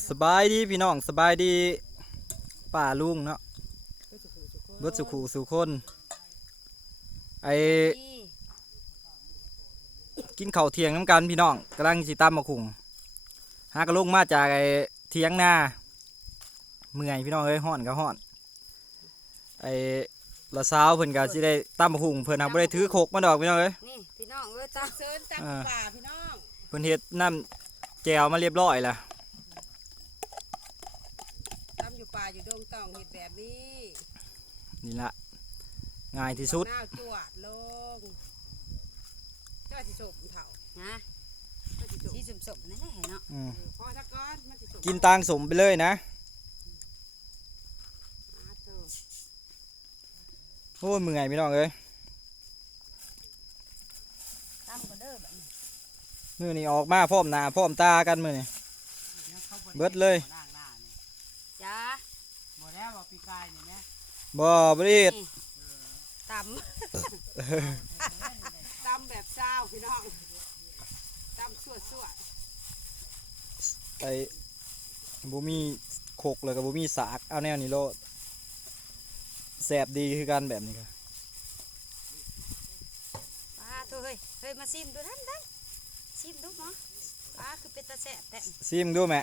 สบายดีพี่น้องสบายดีป่าลุงเนาะเบิดสุขสู่คนไอกินข้าวเที่ยงน้ำกันพี่น้องกำลังสิตำมะขุ่งหากระลุงมาจากไอเที่ยงนาเมื่อยพี่น้องเอ้ยฮ้อนก็ฮ้อนไอละสาวเพิ่นก็สิได้ตำมะขุ่งเพิ่นหากบ่ได้ถือโคกมาดอกพี่น้องเอ้ยนี่พี่น้องเอ้ยตามเชิญตามป่าพี่น้องเพิ่นเฮ็ดน้ำแจ่วมาเรียบร้อยแล้วตามอยู่ป่าอยู่ดงต้องเห็ดแบบนี้นี่ละง่ายที่สุดหน้าจวดลงเจ้าสิสมเถ่านะสีสมนั่นแหละเนาะพอทักก้อนมันสิสมกินตางสมไปเลยนะโอ้ยมือไงพี่น้องเอ้ยตามก็เด้อแบบนี้มือนี่ออกมาพร้อมหน้าพร้อมตากันมือนี่เบิดเลยจ้าบ่แล้วบ่ปีกายนี่แม่บ่บริษตำแบบเศร้าพี่น้องตำสวดไอ้บุมีโขกเลยกับบุมีสากเอาแนวนี้โลดแสบดีคือกันแบบนี้ครับป้าเฮ้ยมาซิมดูได้ซิมดูเนาะป้าคือเป็นตาแสบแต่ซิมดูแม่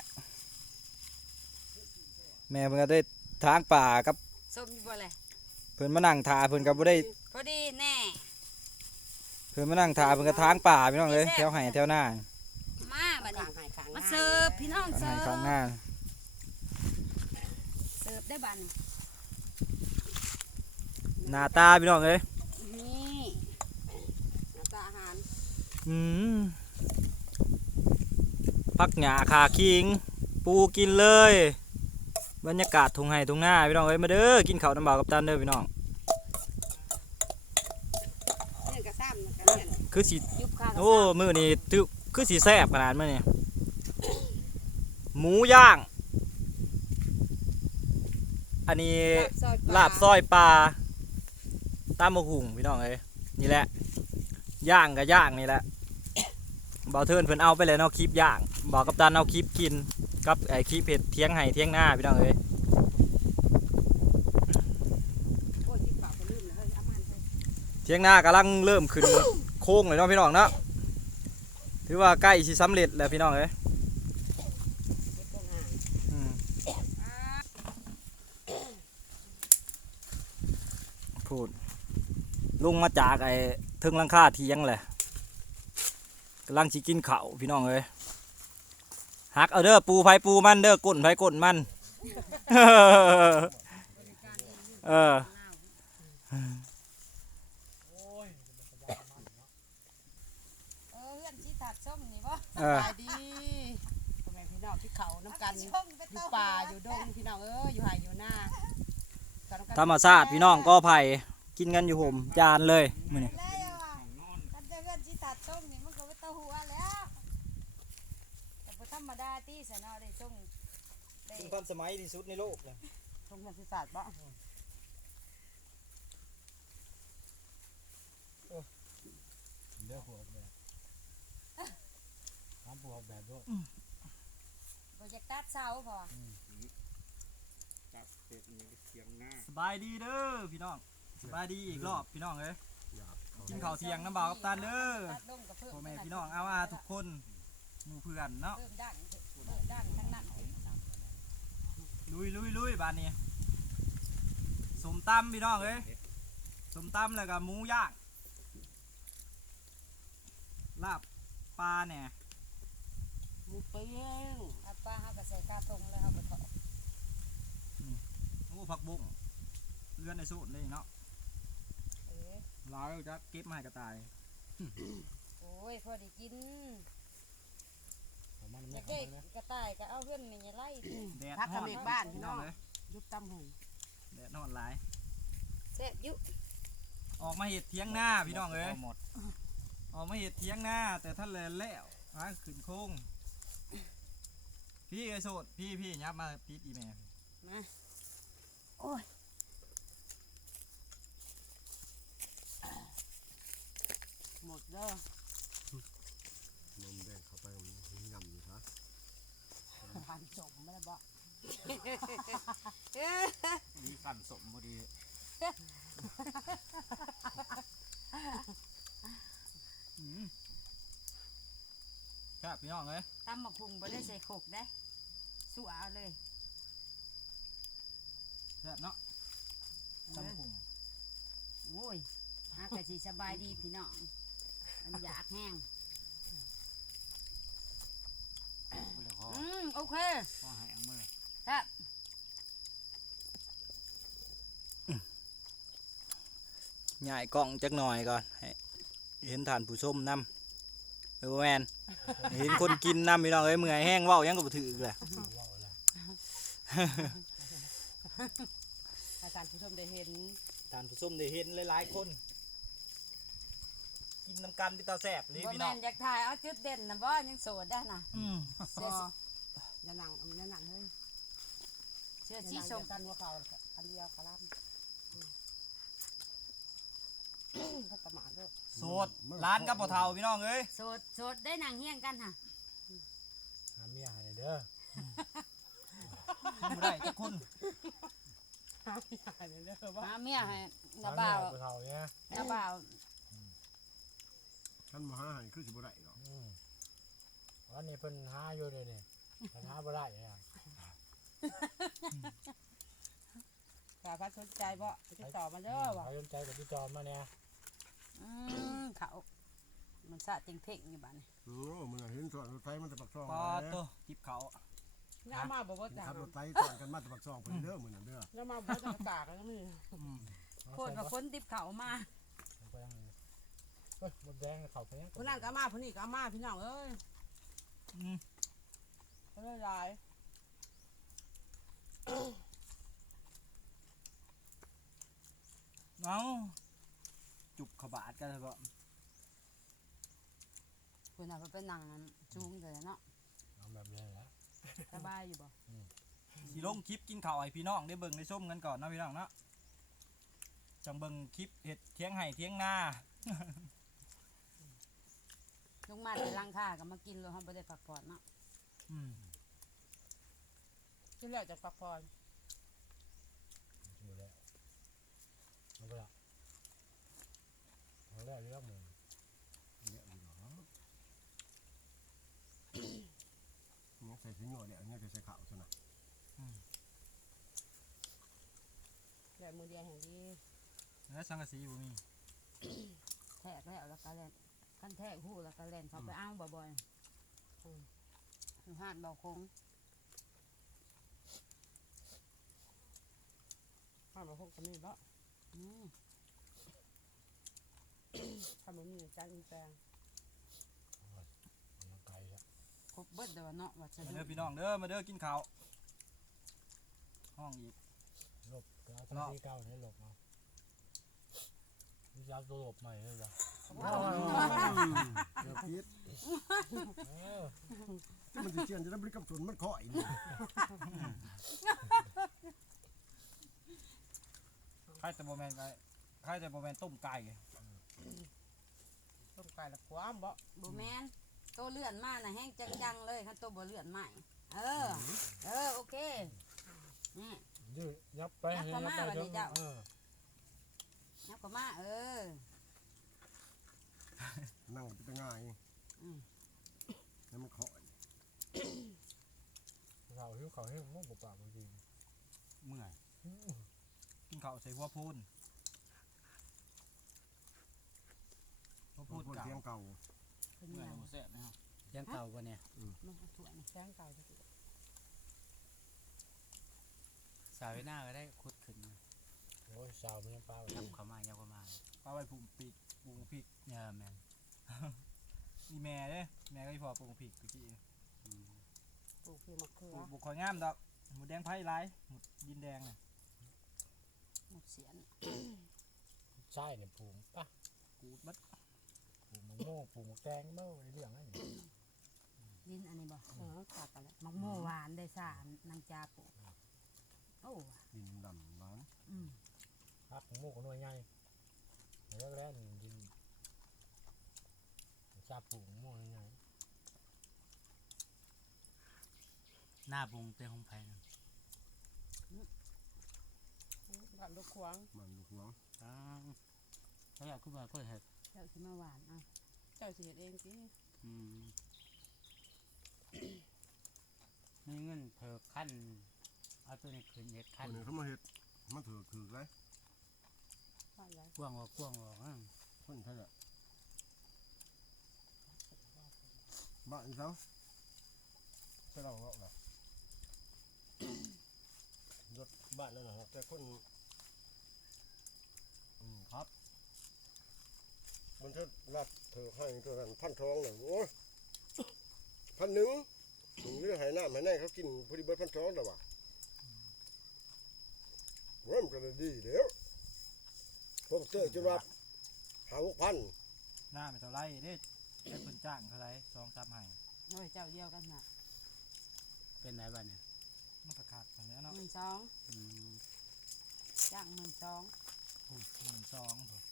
เพิ่นก็ได้ทางป่ากับส้มอยู่บ่เลยเพิ่นมานั่งทาเพิ่นก็บ่ได้พอดีแน่เพิ่นมานั่งทาเพิ่นก็ทางป่าพี่น้องเอ้ยแถวไห่แถวหน้ามาบัดนี้มาเสิร์ฟพี่น้องเสิร์ฟข้างหน้าเสิร์ฟได้บัดนี้หน้าตาพี่น้องเอ้ยนี่หน้าตาอาหารพักหญ้าขาคิงปูกินเลยบรรยากาศทุ่งไห่ทุ่งนาพี่น้องเอ้ยมาเด้อกินข้าวน้ำบ่าวกับตันเด้อพี่น้องคือสิโอ้มื้อนี้คือสิแซ่บขนาดมื้อนี้หมูย่างอันนี้ลาบซอยปลาตำมะหุ่งพี่น้องเอ้ยนี่แหละย่างกับย่างนี่แหละบ่าวเทิร์นเพิ่นเอาไปเลยเนาะคลิปย่างบ่าวกับตันเอาคลิปกินกับไอ้คลิปเผ็ดเที่ยงไห่เที่ยงหน้าพี่น้องเอ้ยเที่ยงหน้ากำลังเริ่มขึ้นโค้งเลยเนาะพี่น้องเนาะถือว่าใกล้สิสำเร็จแล้วพี่น้องเอ้ยพูดลุงมาจากไอ้ถึงหลังคาเที่ยงแหละกำลังสิกินข้าวพี่น้องเอ้ยหักเอาเด้อปูไผปูมันเด้อก้นไผก้นมันเพื่อนที่ตัดส้มนี่บ่ไปดีพ่อแม่พี่น้องที่เขาน้ำกันอยู่ป่าอยู่ดงพี่น้องอยู่ไห่อยู่หน้าธรรมชาติพี่น้องก็ไผ่กินกันอยู่ห่มจานเลยมื้อนี้ธรรมดาที่สนอได้ส่งได้ทันสมัยที่สุดในโลกเลยส่งบรรยากาศบ้างเลือกหัวแบบทำหัวแบบด้วยโปรเจกต์ตัดเสาพอจับเป็ดนี่เสียงหน้าสบายดีเด้อพี่น้องสบายดีอีกรอบพี่น้องเอ้ยกินข้าวเที่ยงน้ำบ่าวกับตาเด้อพ่อแม่พี่น้องเอาทุกคนหมู่เพื่อนเนาะลุยบ้านนี้สมตำพี่น้องเอ้ยสมตำแล้วก็หมูย่างลาบปลาเนี่ยหมูปิ้งปลาเขาก็ใส่กาทงแล้วเขาไปทอดโอ้ผักบุ้งเลื่อนในสูตรเลยเนาะเราจะเก็บมาให้กระต่ายโอ้ยพอได้กินอยากได้กระต่ายก็เอาเพื่อนไม่ไล่พักกระเมกบ้านพี่น้องยุบตั้มหงแดดนอนหลายแซ่บยุออกมาเห็ดเที่ยงหน้าพี่น้องเอ้ยออกมาเห็ดเที่ยงหน้าแต่ท่านเลยแล้วขึ้นโค้งพี่ไอ้โสดพี่ยับมาปิดอีเมลมาโอ้ยหมดเด้อนมแดงเข้าไปงำอยู่ครับขันสมไม่ได้บอกมีกันสมพอดีครับพี่น้องเลยตำบักหุ่งบ่ได้ใส่โขกได้สู้เอาเลยแซ่บเนาะตำหุ่งโอ้ยหากะสิสบายดีพี่น้องมันอยากแห้งไม่เลยพอโอเคพอแห้งเมื่อไรครับใหญ่กล่องจักหน่อยก่อนให้เห็นฐานผู้ชมนำแมนเห็นคนกินนำพี่น้องเอ้ยเมื่อยแห้งเว้ายังก็บ่ถืออีกแหละอาจารย์ผู้ชมได้เห็นฐานผู้ชมได้เห็นหลายๆคน กินน้ำกันพี่ตาแซ่บนี่บ่พี่น้แม่องนอยากถ่ายเอาจุดเด่นนะบ่ยังโสดได้น่ะพออย่าหนังเฮ้ยเสื้ออย่าสีหนังส้มกันหัวเข่าอันเดียวคาร่ำถ้ากระหม่อมด้วยโสดร้านกับบ่เฒ่าพี่น้องเอ้ยโสดได้นางเฮี้ยงกันค่ะหาเมียให้เด้อบ่ได้จักคนอย่าเลยเด้อว่าหาเมียให้หานาเมีบ่ายว ผู้เฒ่าเนี่ยนาบ่าวท่านมาหาให้คือสิบ่ได้หรอกวันนี้เพิ่นหาอยู่เด้นี่เพิ่นหาบ่ได้เนี่ยสาพัดสนใจบ่ติดต่อมาเด้อว่ะเขาสนใจกับพี่จอมมาเนี่ยเขามันสะติงเพ่งอยู่บ้านนี่โอ้มันน่ะเห็นสวนรถไฟมันจะปักซองปอเลยโตจิบเขาน้ามาบอกว่าขัจ่าบรถไฟก่อนกันมาจะปักซองเพิ่นเด้อมื้อนั้นเด้อน้ามาบอกว่าจะกากกันนี่โคตรว่าคนติบเขามาไปยังเฮ้ยบนแดงเขาไปยังคนนั้นก็มาคนนี้ก็มาพี่น้องเอ้ยอืมเขาเลยหลายเอาจุบขบาดกันเลยบ่คุณน่ะเป็นนางจูงเลยเนาะเอาแบบนี้แหละสบายอยู่บ่สิลงคลิปกินข้าวให้พี่น้องได้เบิ่งได้ชมกันก่อนเนาะพี่น้องเนาะจังเบิ่งคลิปเฮ็ดเที่ยงไห้เที่ยงนาลงมาแต่ลังค่าก็มากินเลยเฮาบ่ได้พักผ่อนเนาะอืมที่แล้วจะปักพรอยู่แล้วเอาไปละเอาแล้วเรื่องมึงเนี่ยอยู่เนาะเนี่ยใส่สิงห์เนี่ยเนี่ยจะใส่ขาวซะนะแล้วมือเดียวแห่งดีแล้วสังกะสีบ่มีแทกแล้วแล้วก็แล่นคันแทกหู้แล้วก็แล่นเขาไปอ้างบ่อยๆอยู่ห้านเบาคงข้ามาพบกันนี่เนาะอืมข้ามามีจานอินแปลงมันไกลแล้วครบเบิดเด้อเนาะว่าจะมาดูเด้อพี่น้องเด้อมาเด้อกินข้าวห้องอีกหลบเอาทั้งที่เก่าเนี่ยหลบเอาวิชาตัวหลบใหม่เลยว่ะเดี๋ยวพิษเออที่มันสิเจียนจะได้บริกรรมสนมันเคาะอีกนี่ใครแต่บ่แม่นไก่ใครแต่บ่แม่นต้มไก่ต้มไก่ละความบ่บ่แม่นโตเลื่อนมาน่ะแห้งจังๆเลยคันโตบ่เลื่อนใหม่โอเคนี่ยืดยับไปยับเข้ามายับวันนี้เจ้าเออยับเข้ามานั่งเป็นง่ายอืมแล้วมันเคาะเราหิวเขาหิวมันบ่ปากบางทีเมื่อยกินข้าวใส่หัวพูนหัวพูพูนดเก่าเสียงเก่าเป็นเมื่ยัอยงบ่แซ่บนะครับยังเก่าปะเนี่ยมันเอาถ้วยนี่แจ้งไก่จะสาวหน้าก็ได้คุดขึ้นโอ้ยสาวมันยังเปล่ายับเข้ามายาวเข้ามาปลาไว้ปรุงพริกปรุงพริกเนี่ยแมนอีแม่เด้แม่ก็อีพอปรุงพริกตะกี้อืมปลูกคือมะเขืปอลูกบุกข่อยงามดอกหมูแดงไผ่หลายหมูดินแดงน่ะหมดเสียนใช่เนี่ยผูกปะกูดบัดผูกมะม่วงผูกมะแตงเมื่อในเรื่องนั้นดินอันนี้บ่ขาดไปแล้วมักโม่หวานได้สารนางจาปลูกโอ้ว่ะดินดำร้านอืมพักมะม่วงก็หน่วยใหญ่แล้วแรกนี่ยินชาผูกมะม่วงใหญ่น้าบุงเป็นของไผ่นะบ้านลูกขวางมันลูกหลวงอ้าวเขาอยากขึ้นมาเพื่อเห็ดเจ้าสิมาหวานเอาเจ้าสิเฮ็ดเองสิอืมนี่เงินเธอขั้นเอาตัวนี้คืนเห็ดคขั้นนนี้เขามาเฮ็ดมาถือไรบ้านไรกว้างออกกว้างออกอ่ะคนใช่ละบ้านอีเขาไปเราเหรอรถบ้านนั่นนะครับแต่คนครับมันจะรัดเธอให้ตัวนั้นพันทองหน่อยโอ้ย1,000ถึงเรื่องหายหน้าหายแน่เขากินพอดีเบิดพันทองแต่ว่าว่ามันก็ได้ดีเดี๋ยวผมเจอจนว่า6,000 หน้าไม่เท่าไรเด้ได้เพิ่นจ้างเท่าไร2-3ให้โอ้ยเจ้าเดียวกันน่ะเป็นไหนบ้านเนี่ยมันก็ขาดกันแล้วเนาะ 12,000 อืมจ้าง12,000 12,000ถูก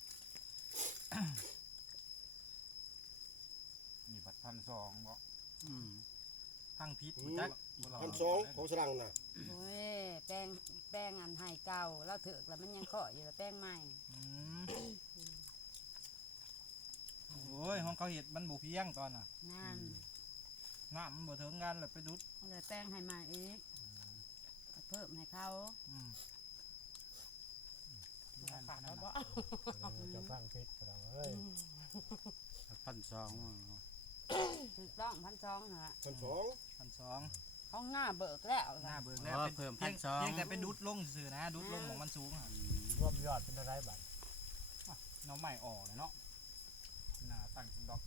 มีบัตร1,200บ่อืมทั้งพิษจัก 1,200ของสรังน่ะโอ้ยแป้งอันให้เก่าแล้วถึกแล้วมันยังเคาะอยู่แล้วแป้งใหม่อืมโอ้ยห้องเขาเห็ดมันบ่เพียงตอนน่ะนั่นน้ำมันบ่ถึงกันเลยไปดุดเอาเลยแป้งให้มาอีกเพิ่มให้เขาอืมขาดแล้วบ่จะฟังพิษเราเอ้ย 1,200 ถูกต้อง1,200น่ะ 1,200 1,200 ของหน้าเบิกแล้วหน้าล่ะเบิกแล้วเพิ่มเพียง 1,200 เพียงแต่ไปดุดลงซื่อๆนะดุดลงของมันสูงอะรวมยอดเป็นอะไรบัตรน้องใหม่ออกเลยเนาะหน้าตั้งดอก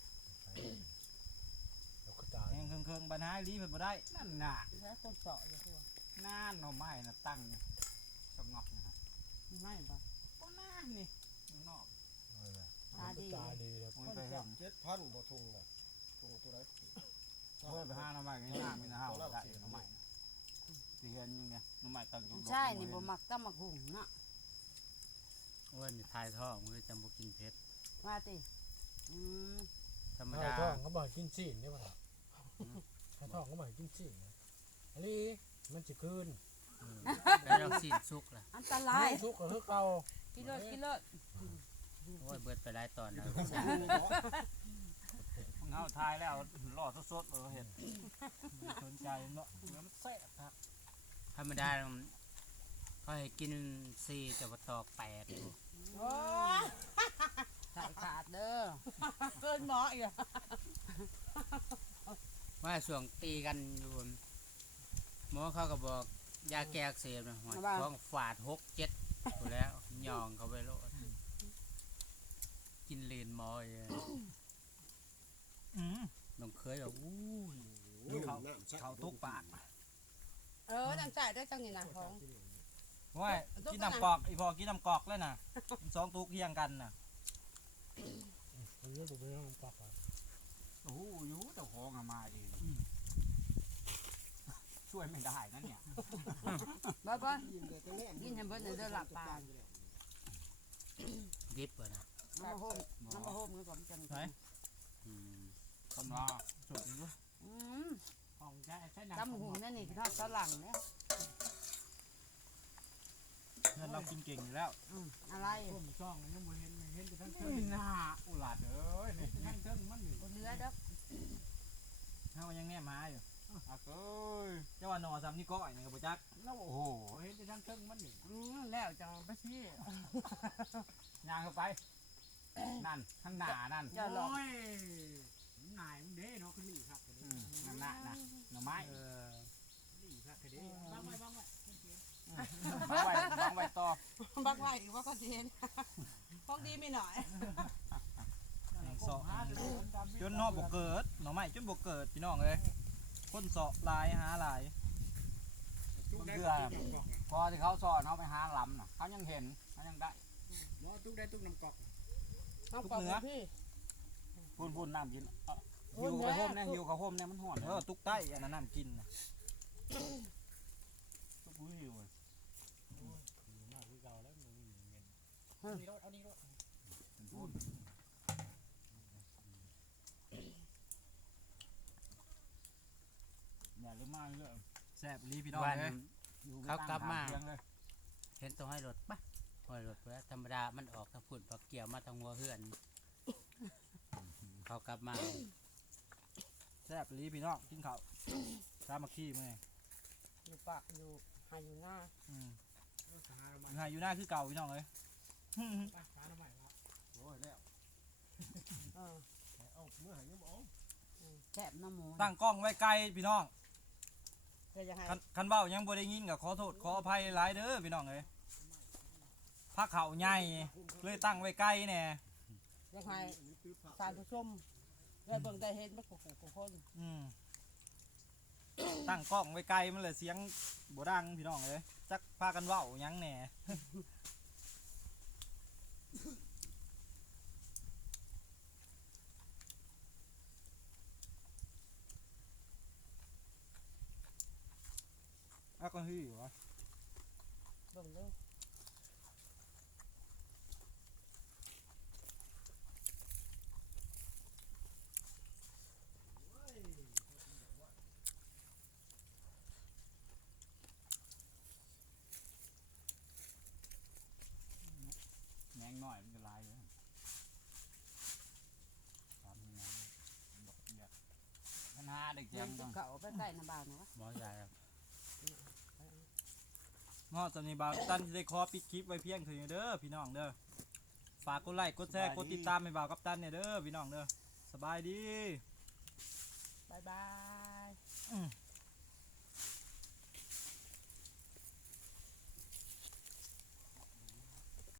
เราคือตาแห้งเครื่องๆปัญหาลีเพิ่นบ่ได้นั่นน่ะแล้วคนเสาะอยู่ทั่วน่านหน่อไม้น่ะตั้งสงบนะครับไม่บ่ก็น่านนี่ข้างนอกตาดีเลยโอ้ยไปเห็น 7,000บ่ทุงน่ะทุงตัวไหนเมื่อไปหาหน่อไม้ก็ย่างมีนะเฮาได้หน่อไม้นะสิเห็นยังไงหน่อไม้ตั้งใช่นี่บ่มักต้องมักหุงเนาะโอ้ยนี่ทายท้องมือจำบ่กินเผ็ดว่าติอืมธรรมไม่ดาท้องก็บอกกินจีนได้ป่ะถ้าท้องก็บอกกินจีนอันนี้มันจะคืนแล้วเราสิ้นสุกล่ะอันตรายทุกข์ก็คือเก่ากิโลกิโลโอ้ยเบิดไปหลายตอนแล้วเงาทายแล้วหล่อสดๆเห็นไม่สนใจเนาะเนื้อมันแซ่บครับธรรมดาเขาให้กิน4แต่ว่าตอก8อยู่โอ้ยใส่ขาดเด้อเกินหมออีกอะว่าช่วงตีกันอยู่หมอเขาก็บอกยาแก้อักเสบนะหัวท้องฝาด6-7อยู่แล้วย่องเขาไปโลดกินเลนหมออย่างเงี้ย น้องเคยแบบอู้ยเขาตุกปากจังใจได้จังนี่นะของว่ากินน้ำกอกอีพอกินน้ำกอกเลยนะ2ตุกเคียงกันน่ะเรื่องตัวเรื่องปากโอ้โหอยู่เจ้าของมาเองช่วยไม่ได้นั่นเนี่ยบ่บ่กินให้เบิดเด้อหลับปานดิบอ่ะนะน้ำมาโฮมคือผมจังไหนอืมคำว่าสดอยู่อืมของใช้ใช้ตำหุงนั่นนี่ทอดฝรั่งเนี่ยเพื่อนเรากินเก่งอยู่แล้วอะไรต้มช่องยังบ่เห็นจะทั้งเทิงหน้าอุลาดเอ้ยนี่ทั้งเทิงมันนี่บ่เหลือเด้อเฮายังแน่มาอยู่อ่ะเอ้ยเจ้าว่าหนอซ้ำนี่ก้อยนี่ก็บ่จักแล้วโอ้โหเห็นจะทั้งเทิงมันนี่แล้วจังไปชี้ย่างเข้าไปนั่นข้างหน้านั่นอย่าหลอกโอ้ยนายมันเด้เนาะคือนี่ครับนั่นน่ะนะหน่อไม้ นี่ครับคือเด้บางไว้บางไว้บางไว้ต่อบักไว้อีกว่าก็เห็นของดีไม่หน่อยยังเสาะจนเนอบ่เกิดหน่อไม้จนบ่เกิดพี่น้องเอ้ยคนเสาะหลายหาหลายมันเกลือพอที่เขาสอนเขาไปหาลำน่ะเขายังเห็นเขายังได้บ่ตุ๊กได้ตุ๊กน้ำกอกน้ำกรอกพี่พูนน้ำกินหิวไปโฮมเนี่ยหิวกับโฮมเนี่ยมันห่อนตุกใต้อันนั้นน้ำกินน่ะตุ๊กกูหิวเลยมากคือเก่าแล้วมันมีเงินนี่รถเอานี่รถพูนอย่าลืมมาเลยแซ่บลีพี่น้องวันเลยเขากลับมาเพียงเลยเห็นต้องให้รถปะให้รถแล้วธรรมดามันออกทางฝุ่นพักเกี่ยวมาทางหัวเฮือนเขากลับมาแซ่บลีพี่น้องกินข้าวสามัคคีมื้อนี้อยู่ปากอยู่หายอยู่หน้าอืมหาทำไมอยู่ไหนอยู่หน้าคือเก่าพี่น้องเลยหาทำไมวะโอ้ยแล้วเออเอาเมื่อไหร่ยังบ่เอาแซ่บน้ำหมูตั้งกล้องไว้ไกลพี่น้องก็จะให้คันเบ้ายังบ่ได้ยินก็ขอโทษขออภัยหลายเด้อพี่น้องเอ้ยผ้าขาวใหญ่เลยตั้งไว้ไกลแน่จะให้ทานผู้ชมได้เบิ่งได้เห็นมันของคนอืมตั้งกล้องไว้ไกลมันเลยเสียงบ่ดังพี่น้องเอ้ยจักพากันเว้าหยังแหน่ อะก็ฮือวะเบิ่งเด้อแมงน้อยมันจะลายอยู่ทำยังไงบอกเด็กปัญหาเด็กเลี้ยัยงงต้องเก่าไปใกล้น้ำบ่าวนะวะหมอใหญ่ครับงอตอนนี้บ่าวตันสิได้ขอปิดคลิปไว้เพียงเท่านี้เด้อพี่น้องเด้อฝากกดไลค์กดแชร์กดติดตามให้บ่าวกับตันเนี่ยเด้อพี่น้องเด้อสบายดีบายบายอืม